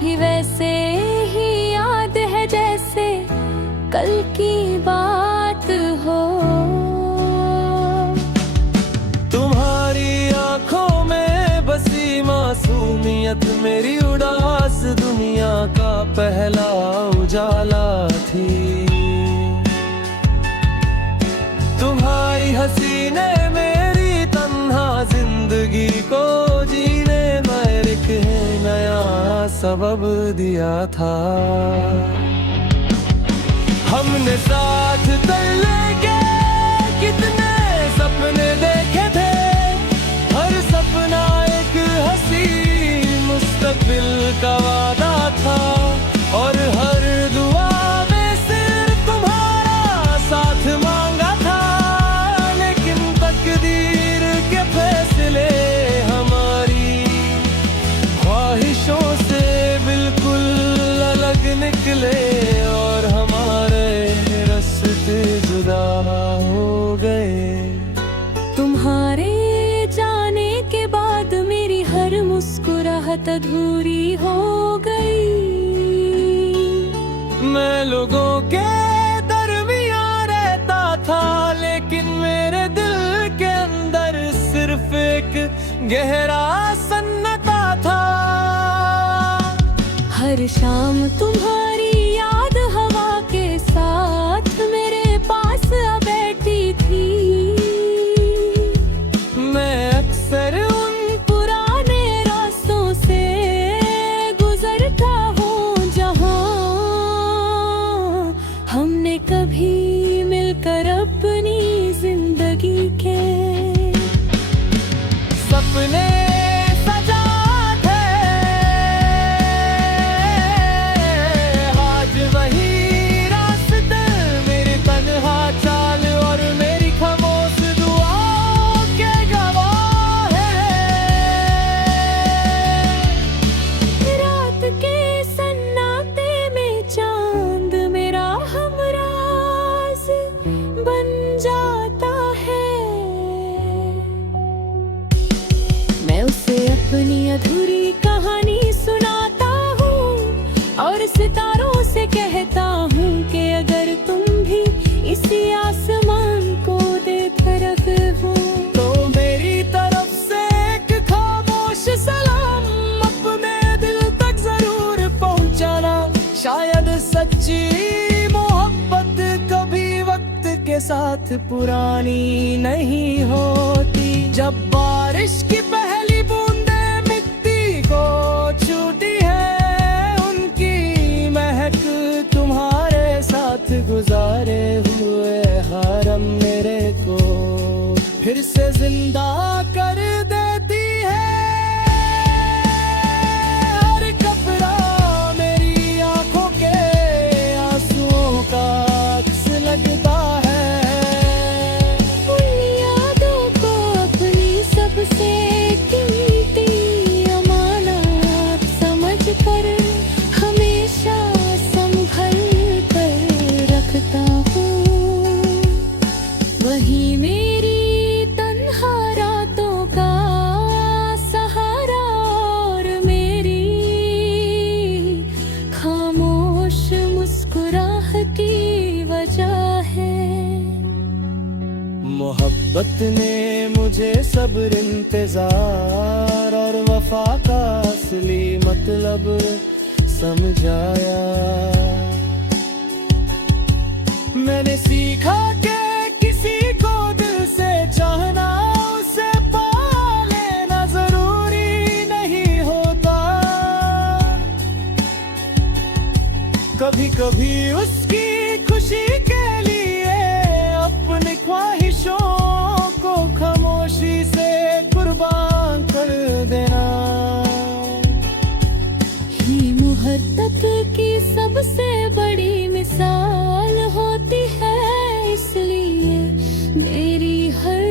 भी वैसे ही याद है जैसे कल की बात हो। तुम्हारी आंखों में बसी मासूमियत मेरी उदास दुनिया का पहला उजाला थी। तुम्हारी हंसी ने मेरी तन्हा जिंदगी को जीने में एक नया सबब दिया था। हमने साथ चलने के कितने सपने देखे थे, हर सपना एक हंसी मुस्तकबिल का वादा था। और हर दुआ में सिर्फ तुम्हारा साथ मांगा था। लेकिन तकदीर के फैसले हमारी ख्वाहिशों से बिल्कुल अलग निकले और हमारे रास्ते जुदा हो गए। तुम्हारे जाने के बाद मेरी हर मुस्कुराहट अधूरी हो गई। मैं लोगों के दरमियां रहता था, लेकिन मेरे दिल के अंदर सिर्फ एक गहरा सन्नाटा था। हर शाम तुम्हारी याद हवा के साथ मेरे पास आ बैठी थी। मैं अक्सर उन पुराने रास्तों से गुजरता हूँ जहाँ हमने कभी मिलकर अपनी जिंदगी के सपने अपनी अधूरी कहानी सुनाता हूँ और सितारों से कहता हूँ कि अगर तुम भी इसी आसमान को देख रहे हो तो मेरी तरफ से एक खामोश सलाम अपने दिल तक जरूर पहुँचाना। शायद सच्ची मोहब्बत कभी वक्त के साथ पुरानी नहीं होती। जब बारिश की पहली बूंदे मिट्टी को छूती है, उनकी महक तुम्हारे साथ गुजारे हुए हरम मेरे को फिर से जिंदा कर देती है। हर कपड़ा मेरी आंखों के आंसुओं का अक्स लगता है। उन यादों को अपनी सबसे कीमती अमानत समझकर हमेशा संभल कर रखता हूँ। वही मेरी तन्हा रातों का सहारा और मेरी खामोश मुस्कुराहट की वजह है। मोहब्बत ने मुझे सब्र इंतजार और वफा का असली मतलब समझाया। मैंने सीखा कि किसी को दिल से चाहना उसे पा लेना जरूरी नहीं होता। कभी कभी उसकी खुशी के लिए अपनी ख्वाहिशों को खामोशी से कुर्बान कर देना ही मोहब्बत की सबसे बड़ी मिसाल होती है। इसलिए मेरी हर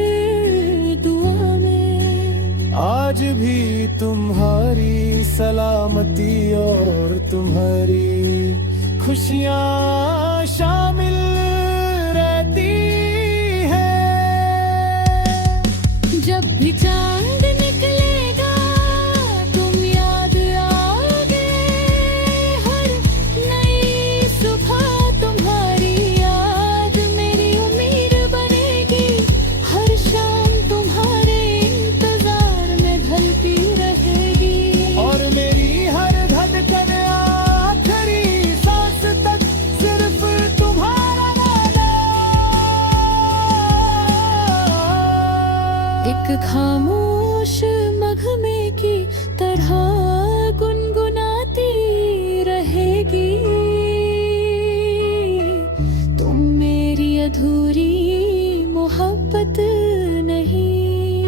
दुआ में आज भी तुम्हारी सलामती और तुम्हारी खुशियाँ शामिल रहती है। जब भी चांद निकलेगा तुम याद आओगे। तरह गुनगुनाती रहेगी। तुम मेरी अधूरी मोहब्बत नहीं।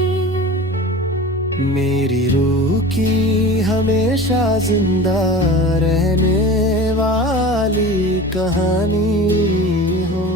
मेरी रूह की हमेशा जिंदा रहने वाली कहानी हो।